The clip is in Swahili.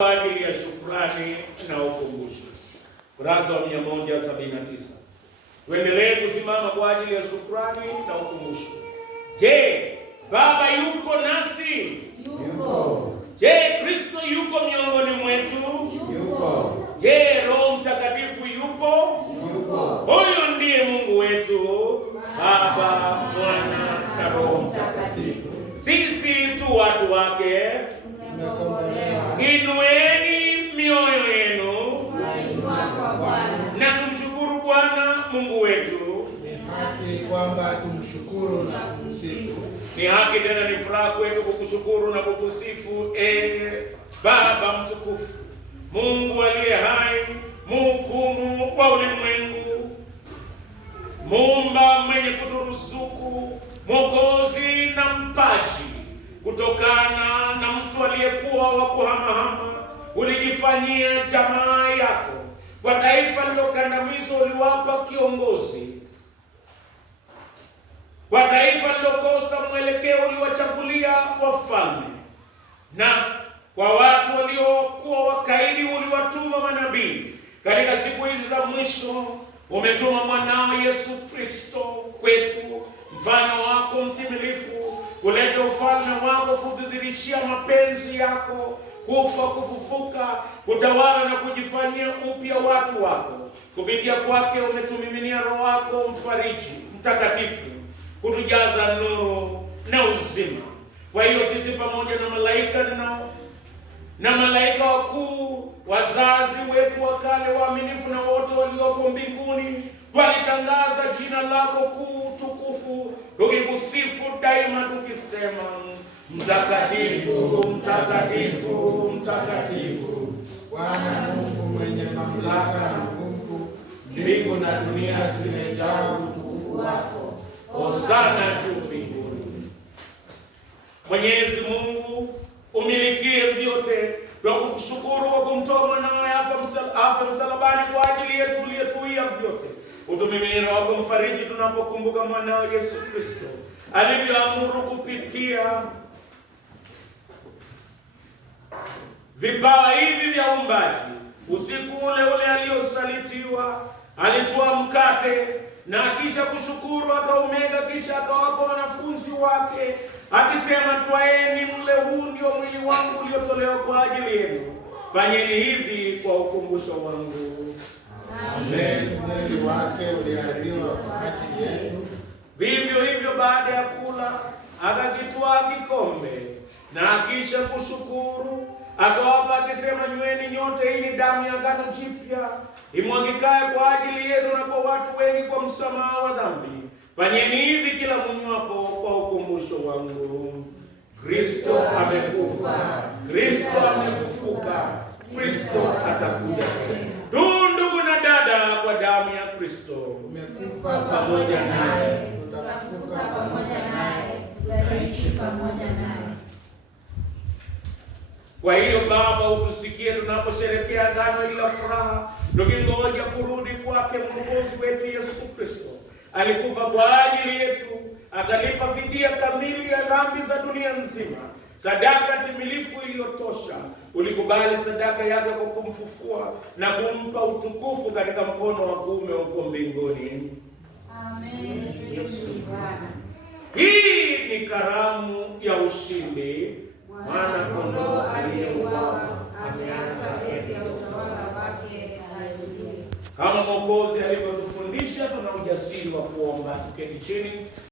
Kwa ajili ya shukrani na ukumbusho. Kurasa wa 179. Tuendelee kusimama kwa ajili ya shukrani na ukumbusho. Je, Baba yuko nasi? Yuko. Je, Kristo yuko miongoni mwetu? Yuko. Je, Roho Mtakatifu yupo? Yuko. Huyo ndiye Mungu wetu, Baba, Mwana na Roho Mtakatifu. Sisi tu watu wake. Inueni mioyo yenu kwa Bwana. Na tumshukuru Bwana Mungu wetu. Ni haki kwamba tumshukuru na kumsifu. Ni haki tena ni furaha kwetu kukushukuru na kukusifu, Baba mtukufu, Mungu aliye hai, mhukumu wa ulimwengu, Muumba mwenye kuturuzuku, Mwokozi na mpaji. Kutokana na mtu aliyekuwa wa kuhamahama, ulijifanyia jamaa yako. Kwa taifa lilokandamizwa uliwapa kiongozi. Kwa taifa lilokosa mwelekeo uliwachagulia wafalme. Na kwa watu waliokuwa wakaidi uliwatuma manabii. Katika siku hizi za mwisho umetuma mwanao Yesu Kristo kwetu, mfano wako mtimilifu, kuleta ufalme wako, kudhihirishia mapenzi yako, kufa, kufufuka, kutawala na kujifanyia upya watu wako. Kupitia kwake umetumiminia Roho wako mfariji mtakatifu, kutujaza nuru na uzima. Kwa hiyo sisi pamoja na malaika na malaika wakuu, wazazi wetu wa kale, waaminifu na wote walioko mbinguni, twalitangaza jina lako kuu tukufu, tukikusifu daima tukisema, mtakatifu, mtakatifu, mtakatifu, Bwana Mungu mwenye mamlaka na nguvu. Mbingu na dunia zimejaa utukufu wako. Hosana juu mbinguni. Mwenyezi Mungu umilikie vyote, kwa kukushukuru kwa kumtoa mwanawe afa msalabani kwa ajili yetu uliyetuia vyote. Utumiminie Roho wako mfariji tunapokumbuka mwanao Yesu Kristo alivyoamuru kupitia vipawa hivi vya uumbaji. Usiku ule ule aliosalitiwa, alitoa mkate na kisha kushukuru akaumega, kisha akawapa wanafunzi wake akisema, twaeni mle, huu ndio mwili wangu uliotolewa kwa ajili yenu. Fanyeni hivi kwa ukumbusho wangu. Amen. Mwili wake uliharibiwa kwa ajili yetu. Vivyo hivyo baada ya kula akakitwaa kikombe na kisha kushukuru akawapa akisema, nyweni nyote, hii ni damu ya agano jipya imwagikae kwa ajili yetu na kwa watu wengi kwa msamaha wa dhambi. Fanyeni hivi kila mnywapo kwa ukumbusho wangu. Kristo amekufa, Kristo amefufuka, Kristo atakuja tena. Ndugu na dada, kwa damu ya Kristo tumekufa pamoja naye, tutakufa pamoja naye, tutaishi pamoja naye. Kwa hiyo Baba, utusikie tunaposherehekea agano hili la furaha, tukingoja kurudi kwake Mwokozi wetu Yesu Kristo. Alikufa kwa ajili yetu, akalipa fidia kamili ya dhambi za dunia nzima, sadaka timilifu iliyotosha. Ulikubali sadaka yake kwa kumfufua na kumpa utukufu katika mkono wa kuume huko mbinguni. Amen. Yesu Bwana. Hii ni karamu ya ushindi. Mwana kondoo aliyeuawa ameanza kazi ya utawala wake. Haleluya. Kama Mwokozi alivyotufundisha, tuna ujasiri wa kuomba. Tuketi chini.